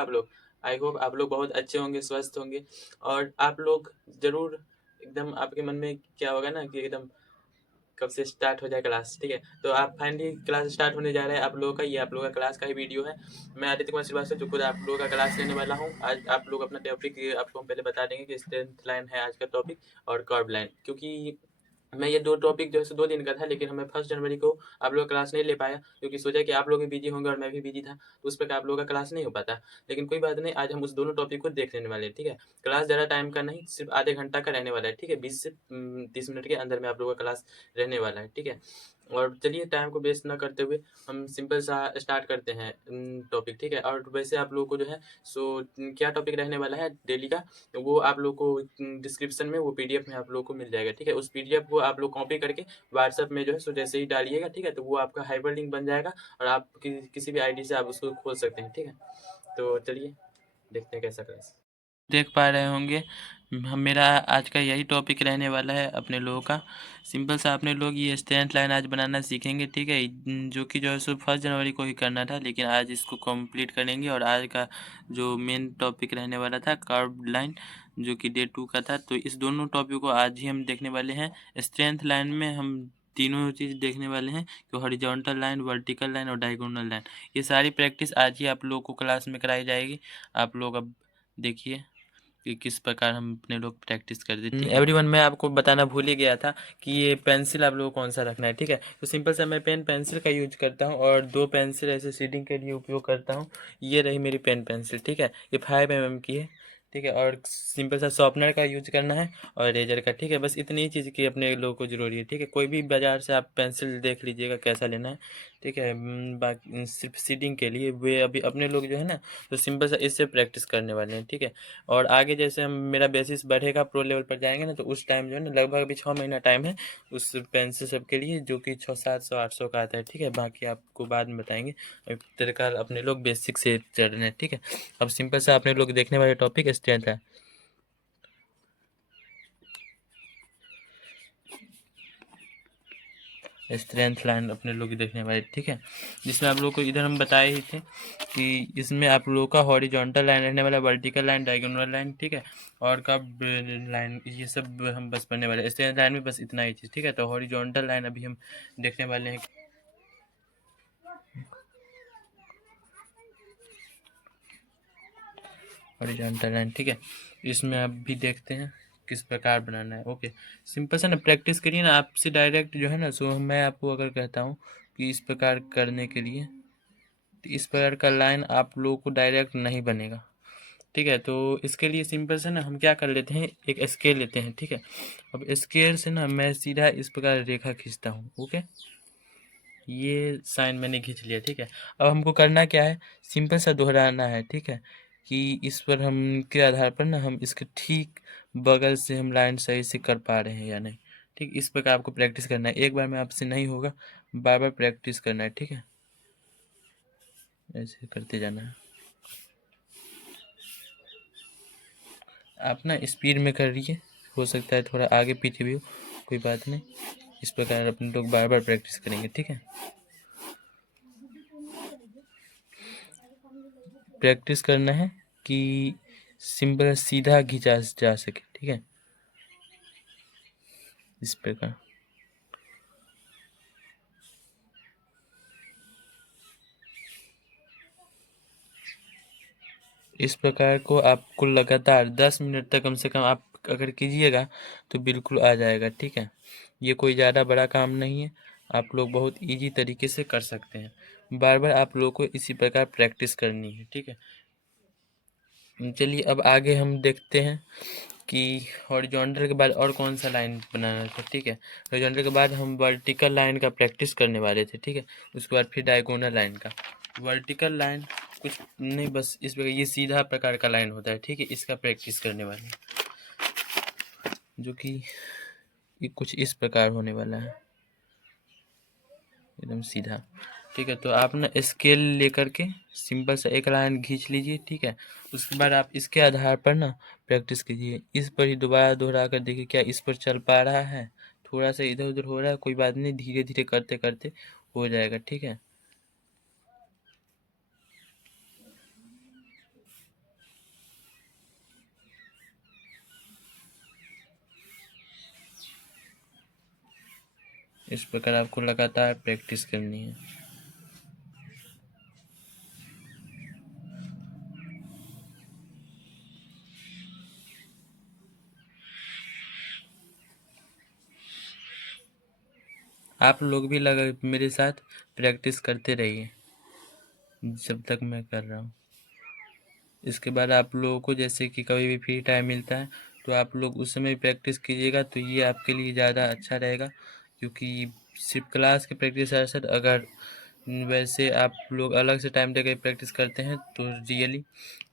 आप लोग? I hope आप लोग बहुत अच्छे होंगे, स्वस्थ होंगे और आप लोग ज़रूर एकदम आपके मन में क्या होगा ना कि एकदम कब से स्टार्ट हो जाए क्लास, ठीक है? तो आप फाइनली क्लास स्टार्ट होने जा रहा है आप लोगों का, ये आप लोगों का क्लास का ही वीडियो है। मैं आदित्य कुमार श्रीवास्तव जो खुद आप लोगों का क्लास लेने वाला हूँ। आज आप लोग अपना टॉपिक आपको हम पहले बता देंगे कि स्ट्रेंथ लाइन है आज का टॉपिक और कर्व लाइन, क्योंकि मैं ये 2 टॉपिक जो है 2 दिन का था, लेकिन हमें 1 जनवरी को आप लोग क्लास नहीं ले पाया क्योंकि सोचा कि आप लोग भी बिजी होंगे और मैं भी बिजी था, तो उस प्रकार आप लोगों का क्लास नहीं हो पाता। लेकिन कोई बात नहीं, आज हम उस दोनों टॉपिक को देख लेने वाले हैं, ठीक है? क्लास ज़्यादा टाइम का नहीं, सिर्फ आधे घंटा का रहने वाला है, ठीक है? 20 से 30 मिनट के अंदर में आप लोगों का क्लास रहने वाला है, ठीक है? और चलिए टाइम को वेस्ट ना करते हुए हम सिंपल सा स्टार्ट करते हैं टॉपिक, ठीक है? और वैसे आप लोगों को जो है सो क्या टॉपिक रहने वाला है डेली का, वो आप लोग को डिस्क्रिप्शन में वो पीडीएफ में आप लोग को मिल जाएगा, ठीक है? उस पीडीएफ को आप लोग कॉपी करके व्हाट्सएप में जो है सो जैसे ही डालिएगा, ठीक है? तो वो आपका हाइपर लिंक बन जाएगा और आप किसी भी आईडी से आप उसको खोल सकते हैं, ठीक है? तो चलिए देखते हैं कैसा क्लास देख पा रहे होंगे। मेरा आज का यही टॉपिक रहने वाला है अपने लोगों का। सिंपल सा अपने लोग ये स्ट्रेंथ लाइन आज बनाना सीखेंगे, ठीक है? जो कि जो है सो 1 जनवरी को ही करना था, लेकिन आज इसको कंप्लीट करेंगे। और आज का जो मेन टॉपिक रहने वाला था कर्व लाइन, जो कि डे 2 का था, तो इस दोनों टॉपिक को आज ही हम देखने वाले हैं। स्ट्रेंथ लाइन में हम तीनों चीज़ देखने वाले हैं कि हॉरिजॉन्टल लाइन, वर्टिकल लाइन और डायगोनल लाइन। ये सारी प्रैक्टिस आज ही आप लोग को क्लास में कराई जाएगी। आप लोग अब देखिए कि किस प्रकार हम अपने लोग प्रैक्टिस कर देते हैं। एवरीवन, मैं आपको बताना भूल ही गया था कि ये पेंसिल आप लोगों को कौन सा रखना है, ठीक है? तो सिंपल सा मैं पेन पेंसिल का यूज करता हूँ और 2 पेंसिल ऐसे शेडिंग के लिए उपयोग करता हूँ। ये रही मेरी पेन पेंसिल, ठीक है? ये 5 mm की है, ठीक है? और सिंपल सा शॉर्पनर का यूज करना है और रेजर का, ठीक है? बस इतनी ही चीज़ की अपने लोगों को ज़रूरी है, ठीक है? कोई भी बाज़ार से आप पेंसिल देख लीजिएगा कैसा लेना है, ठीक है? बाकी सिर्फ शेडिंग के लिए वे अभी अपने लोग जो है ना, तो सिंपल सा इससे प्रैक्टिस करने वाले हैं, ठीक है? और आगे जैसे हम मेरा बेसिस बढ़ेगा, प्रो लेवल पर जाएंगे ना, तो उस टाइम जो है ना लगभग अभी 6 महीना टाइम है उस पेंसिल सब के लिए, जो कि 600-700-800 का आता है, ठीक है? बाकी आपको बाद में बताएंगे। अभी तरीका अपने लोग बेसिक से चल रहे हैं, ठीक है? अब सिंपल सा अपने लोग देखने वाले टॉपिक स्ट्रेंथ है। स्ट्रेंथ लाइन अपने लोग देखने वाले, ठीक है? जिसमें आप लोग को इधर हम बताए ही थे कि इसमें आप लोगों का हॉरिजॉन्टल लाइन रहने वाला, वर्टिकल लाइन, डायगोनल लाइन, ठीक है? और कर्व लाइन, ये सब हम बस पढ़ने वाले। स्ट्रेंथ लाइन में बस इतना ही चीज़, ठीक है? तो हॉरिजॉन्टल लाइन अभी हम देखने वाले हैं। हॉरिजॉन्टल लाइन, ठीक है? इसमें आप भी देखते हैं किस प्रकार बनाना है। ओके, सिंपल सा ना प्रैक्टिस करिए ना, आपसे डायरेक्ट जो है ना, सो मैं आपको अगर कहता हूँ कि इस प्रकार करने के लिए, तो इस प्रकार का लाइन आप लोगों को डायरेक्ट नहीं बनेगा, ठीक है? तो इसके लिए सिंपल से ना हम क्या कर लेते हैं, एक स्केल लेते हैं, ठीक है? अब स्केल से ना मैं सीधा इस प्रकार रेखा खींचता हूँ। ओके, ये साइन मैंने खींच लिया, ठीक है? अब हमको करना क्या है, सिंपल सा दोहराना है, ठीक है? कि इस पर हम के आधार पर ना हम इसके ठीक बगल से हम लाइन सही से कर पा रहे हैं या नहीं, ठीक? इस प्रकार आपको प्रैक्टिस करना है। एक बार में आपसे नहीं होगा, बार बार प्रैक्टिस करना है, ठीक है? ऐसे करते जाना है। आप ना स्पीड में करिए, हो सकता है थोड़ा आगे पीछे भी हो, कोई बात नहीं। इस प्रकार अपने लोग बार बार प्रैक्टिस करेंगे, ठीक है? प्रैक्टिस करना है कि सिंपल सीधा खींचा जा सके, ठीक है? इस प्रकार इस प्रकार को आपको लगातार 10 मिनट तक कम से कम आप अगर कीजिएगा तो बिल्कुल आ जाएगा, ठीक है? ये कोई ज़्यादा बड़ा काम नहीं है, आप लोग बहुत इजी तरीके से कर सकते हैं। बार बार आप लोगों को इसी प्रकार प्रैक्टिस करनी है, ठीक है? चलिए अब आगे हम देखते हैं कि हॉरिजॉन्टल के बाद और कौन सा लाइन बनाना था, ठीक है? हॉरिजॉन्टल के बाद हम वर्टिकल लाइन का प्रैक्टिस करने वाले थे, ठीक है? उसके बाद फिर डायगोनल लाइन का। वर्टिकल लाइन कुछ नहीं, बस इस प्रकार ये सीधा प्रकार का लाइन होता है, ठीक है? इसका प्रैक्टिस करने वाले हैं, जो कि ये कुछ इस प्रकार होने वाला है, एकदम सीधा, ठीक है? तो आप ना स्केल लेकर के सिंपल सा एक लाइन खींच लीजिए, ठीक है? उसके बाद आप इसके आधार पर ना प्रैक्टिस कीजिए। इस पर ही दोबारा दोहरा कर देखिए क्या इस पर चल पा रहा है, थोड़ा सा इधर उधर हो रहा है, कोई बात नहीं, धीरे धीरे करते करते हो जाएगा, ठीक है? इस प्रकार आपको लगातार प्रैक्टिस करनी है। आप लोग भी मेरे साथ प्रैक्टिस करते रहिए जब तक मैं कर रहा हूँ। इसके बाद आप लोगों को जैसे कि कभी भी फ्री टाइम मिलता है तो आप लोग उस समय प्रैक्टिस कीजिएगा, तो ये आपके लिए ज़्यादा अच्छा रहेगा। क्योंकि सिर्फ क्लास की प्रैक्टिस अक्सर, अगर वैसे आप लोग अलग से टाइम देकर प्रैक्टिस करते हैं तो रियली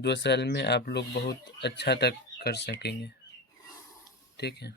2 साल में आप लोग बहुत अच्छा तक कर सकेंगे। ठीक है,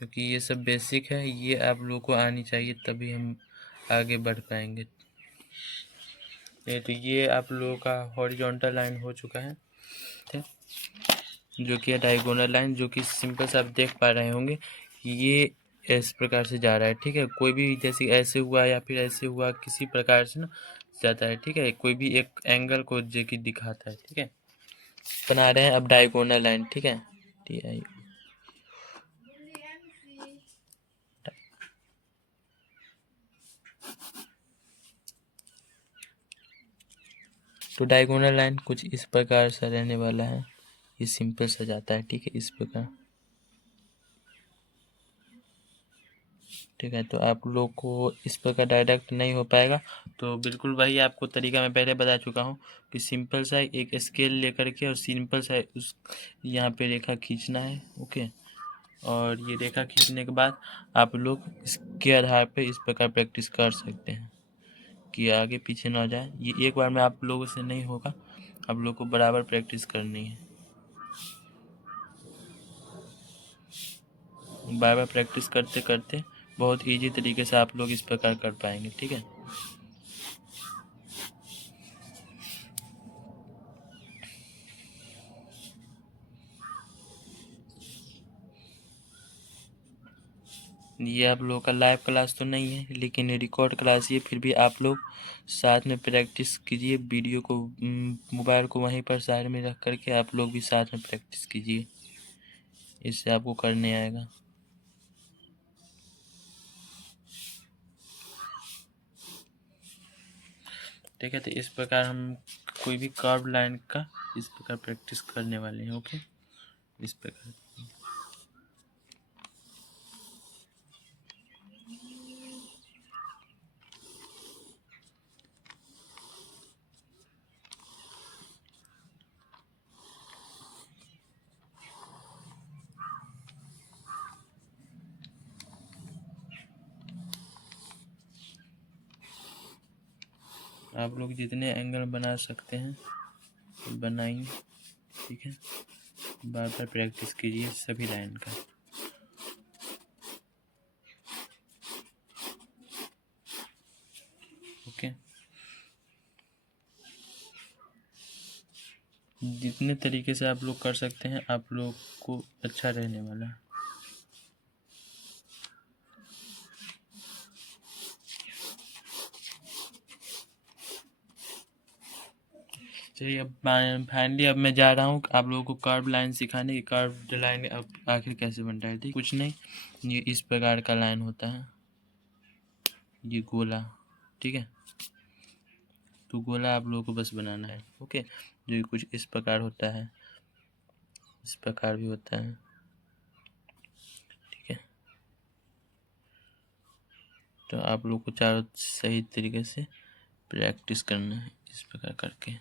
क्योंकि ये सब बेसिक है, ये आप लोगों को आनी चाहिए, तभी हम आगे बढ़ पाएंगे। तो ये आप लोगों का हॉरिजॉन्टल लाइन हो चुका है, जो कि है डायगोनल लाइन, जो कि सिंपल से आप देख पा रहे होंगे कि ये इस प्रकार से जा रहा है। ठीक है, कोई भी जैसे ऐसे हुआ या फिर ऐसे हुआ, किसी प्रकार से ना जाता है। ठीक है, कोई भी एक एंगल को जो कि दिखाता है। ठीक है, बना रहे हैं अब डायगोनल लाइन। ठीक है, तो डायगोनल लाइन कुछ इस प्रकार से रहने वाला है। ये सिंपल सा जाता है। ठीक है, इस प्रकार। ठीक है, तो आप लोग को इस प्रकार डायरेक्ट नहीं हो पाएगा, तो बिल्कुल वही आपको तरीका मैं पहले बता चुका हूँ कि सिंपल सा एक स्केल लेकर के और सिंपल सा उस यहाँ पे रेखा खींचना है। ओके, और ये रेखा खींचने के बाद आप लोग इसके आधार पे इस प्रकार प्रैक्टिस कर सकते हैं कि आगे पीछे ना जाए। ये एक बार में आप लोगों से नहीं होगा, आप लोग को बराबर प्रैक्टिस करनी है। बार बार प्रैक्टिस करते करते बहुत इजी तरीके से आप लोग इस प्रकार कर पाएंगे। ठीक है, ये आप लोगों का लाइव क्लास तो नहीं है, लेकिन रिकॉर्ड क्लास ये, फिर भी आप लोग साथ में प्रैक्टिस कीजिए। वीडियो को मोबाइल को वहीं पर साइड में रख करके आप लोग भी साथ में प्रैक्टिस कीजिए, इससे आपको करने आएगा। ठीक है, तो इस प्रकार हम कोई भी कर्व लाइन का इस प्रकार प्रैक्टिस करने वाले हैं। ओके, इस प्रकार आप लोग जितने एंगल बना सकते हैं बनाइए। ठीक है, बार बार प्रैक्टिस कीजिए सभी लाइन का। ओके, जितने तरीके से आप लोग कर सकते हैं आप लोग को अच्छा रहने वाला है। चलिए, अब फाइनली अब मैं जा रहा हूँ आप लोगों को कर्व लाइन सिखाने की। कर्व लाइन अब आखिर कैसे बनता है। ठीक, कुछ नहीं, ये इस प्रकार का लाइन होता है, ये गोला। ठीक है, तो गोला आप लोगों को बस बनाना है। ओके, जो कुछ इस प्रकार होता है, इस प्रकार भी होता है। ठीक है, तो आप लोग को चारों सही तरीके से प्रैक्टिस करना है इस प्रकार करके।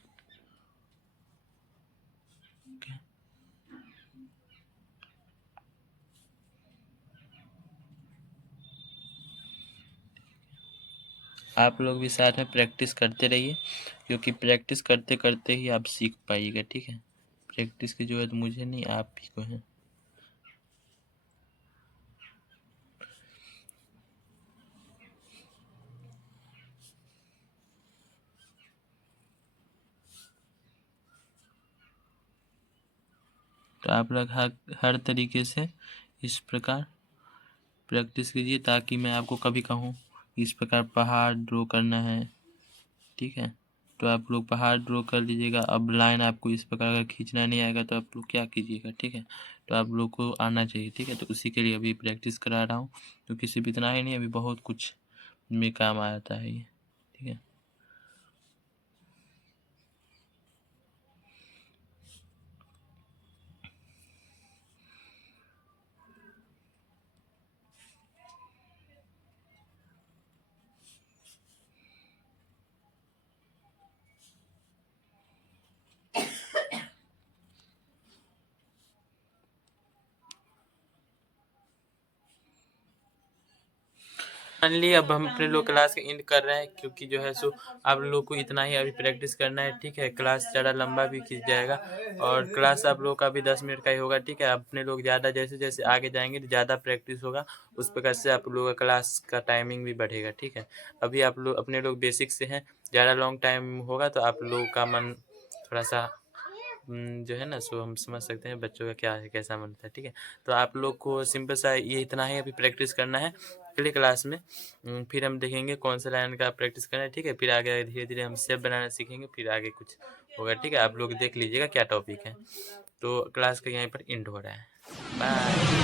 ओके, आप लोग भी साथ में प्रैक्टिस करते रहिए, क्योंकि प्रैक्टिस करते करते ही आप सीख पाइएगा। ठीक है, प्रैक्टिस की जरूरत मुझे नहीं, आप ही को है। तो आप लोग हर तरीके से इस प्रकार प्रैक्टिस कीजिए, ताकि मैं आपको कभी कहूँ इस प्रकार पहाड़ ड्रॉ करना है। ठीक है, तो आप लोग पहाड़ ड्रॉ कर लीजिएगा। अब लाइन आपको इस प्रकार का खींचना नहीं आएगा तो आप लोग क्या कीजिएगा, ठीक है। तो आप लोग को आना चाहिए, ठीक है। तो उसी के लिए अभी प्रैक्टिस करा रहा हूँ, क्योंकि सिर्फ इतना ही नहीं, अभी बहुत कुछ में काम आता है ये, ठीक है। फाइनली अब हम अपने लोग क्लास के एंड कर रहे हैं, क्योंकि जो है सो आप लोग को इतना ही अभी प्रैक्टिस करना है, ठीक है। क्लास ज़्यादा लंबा भी खींच जाएगा, और क्लास आप लोग का भी 10 मिनट का ही होगा, ठीक है। अपने लोग ज़्यादा जैसे जैसे आगे जाएंगे तो ज़्यादा प्रैक्टिस होगा, उस प्रकार से आप लोगों का क्लास का टाइमिंग भी बढ़ेगा, ठीक है। अभी आप लोग अपने लोग बेसिक से हैं, ज़्यादा लॉन्ग टाइम होगा तो आप लोगों का मन थोड़ा सा जो है ना सो हम समझ सकते हैं बच्चों का क्या है, कैसा मन होता है, ठीक है। तो आप लोग को सिंपल सा ये इतना ही अभी प्रैक्टिस करना है अगली क्लास में। फिर हम देखेंगे कौन सा लाइन का प्रैक्टिस करना है, ठीक है। फिर आगे धीरे धीरे हम शेप बनाना सीखेंगे, फिर आगे कुछ होगा, ठीक है। आप लोग देख लीजिएगा क्या टॉपिक है। तो क्लास का यहीं पर एंड हो रहा है। बाय।